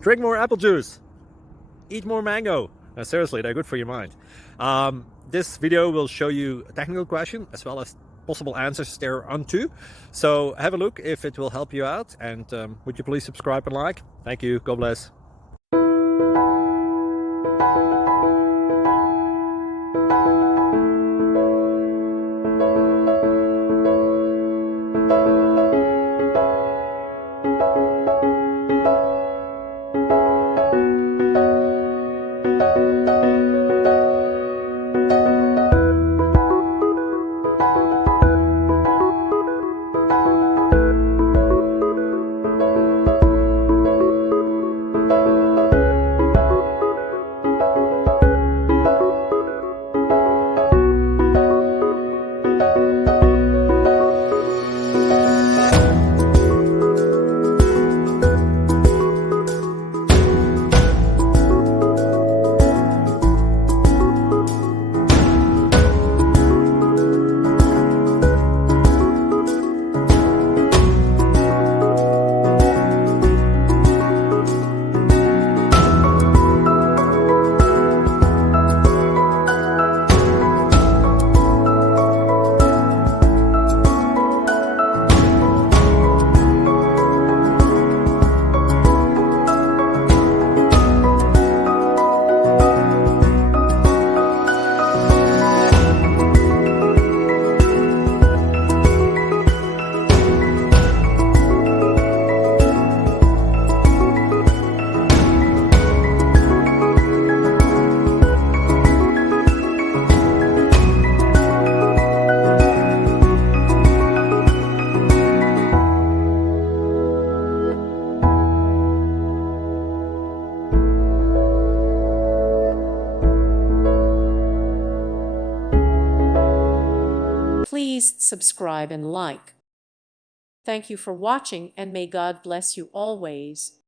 Drink more apple juice. Eat more mango. Seriously, they're good for your mind. This video will show you a technical question as well as possible answers thereunto. So have a look if it will help you out, and would you please subscribe and like? Thank you. God bless. Please subscribe and like. Thank you for watching, and may God bless you always.